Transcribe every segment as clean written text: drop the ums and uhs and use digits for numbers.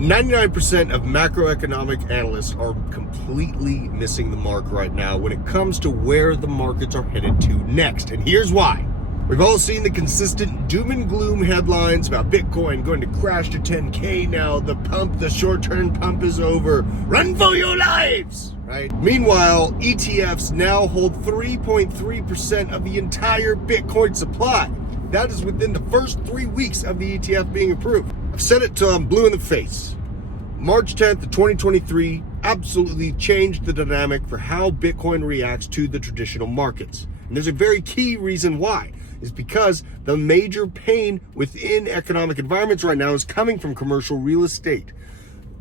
99% of macroeconomic analysts are completely missing the mark right now when it comes to where the markets are headed to next. And here's why. We've all seen the consistent doom and gloom headlines about Bitcoin going to crash to 10K now. The short-term pump is over. Run for your lives, right? Meanwhile, ETFs now hold 3.3% of the entire Bitcoin supply. That is within the first 3 weeks of the ETF being approved. I've said it till I'm blue in the face. March 10th of 2023 absolutely changed the dynamic for how Bitcoin reacts to the traditional markets. And there's a very key reason why. Is because the major pain within economic environments right now is coming from commercial real estate.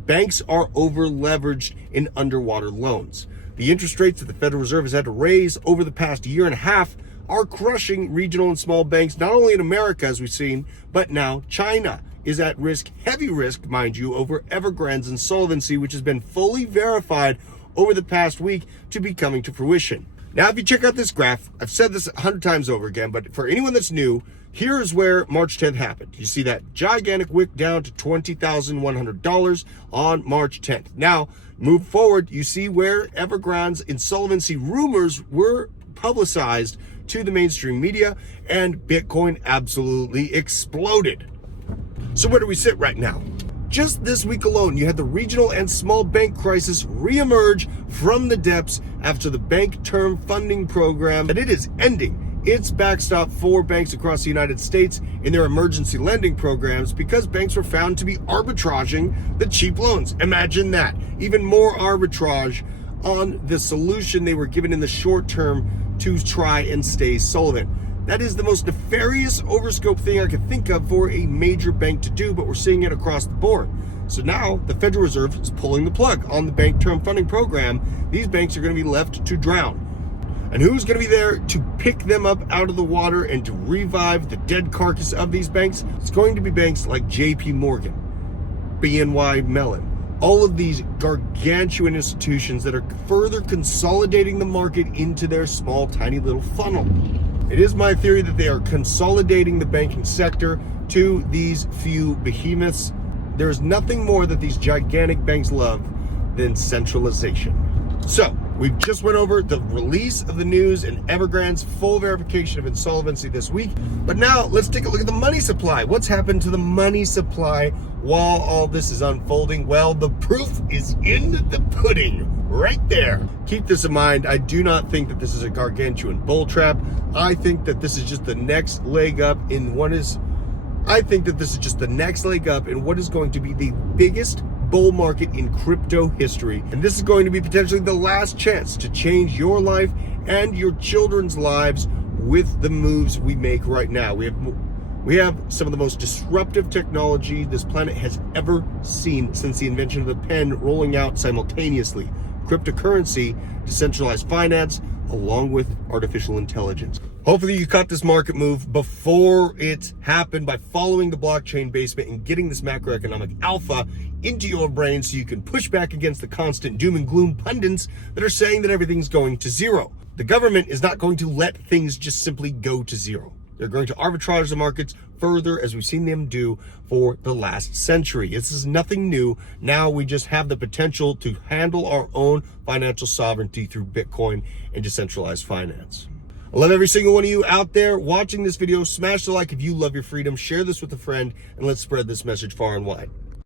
Banks are over leveraged in underwater loans. The interest rates that the Federal Reserve has had to raise over the past year and a half are crushing regional and small banks, not only in America, as we've seen, but now China is at risk, heavy risk, mind you, over Evergrande's insolvency, which has been fully verified over the past week to be coming to fruition. Now, if you check out this graph, I've said this 100 times over again, but for anyone that's new, here's where March 10th happened. You see that gigantic wick down to $20,100 on March 10th. Now, move forward, you see where Evergrande's insolvency rumors were publicized to the mainstream media, and Bitcoin absolutely exploded. So where do we sit right now? Just this week alone, you had the regional and small bank crisis reemerge from the depths after the Bank Term Funding Program, and it is ending its backstop for banks across the United States in their emergency lending programs because banks were found to be arbitraging the cheap loans. Imagine that. Even more arbitrage on the solution they were given in the short term to try and stay solvent. That is the most nefarious overscope thing I could think of for a major bank to do, but we're seeing it across the board. So now the Federal Reserve is pulling the plug on the Bank Term Funding Program. These banks are going to be left to drown. And who's going to be there to pick them up out of the water and to revive the dead carcass of these banks? It's going to be banks like JP Morgan, BNY Mellon, all of these gargantuan institutions that are further consolidating the market into their small, tiny little funnel. It is my theory that they are consolidating the banking sector to these few behemoths. There is nothing more that these gigantic banks love than centralization. So, we've just went over the release of the news and Evergrande's full verification of insolvency this week. But now, let's take a look at the money supply. What's happened to the money supply while all this is unfolding? Well, the proof is in the pudding. Right there. Keep this in mind. I do not think that this is a gargantuan bull trap. I think that this is just the next leg up in what is going to be the biggest bull market in crypto history. And this is going to be potentially the last chance to change your life and your children's lives with the moves we make right now. We have some of the most disruptive technology this planet has ever seen since the invention of the pen, rolling out simultaneously. Cryptocurrency, decentralized finance, along with artificial intelligence. Hopefully you caught this market move before it happened by following the blockchain basement and getting this macroeconomic alpha into your brain so you can push back against the constant doom and gloom pundits that are saying that everything's going to zero. The government is not going to let things just simply go to zero. They're going to arbitrage the markets further, as we've seen them do for the last century. This is nothing new. Now we just have the potential to handle our own financial sovereignty through Bitcoin and decentralized finance. I love every single one of you out there watching this video. Smash the like if you love your freedom. Share this with a friend, and let's spread this message far and wide.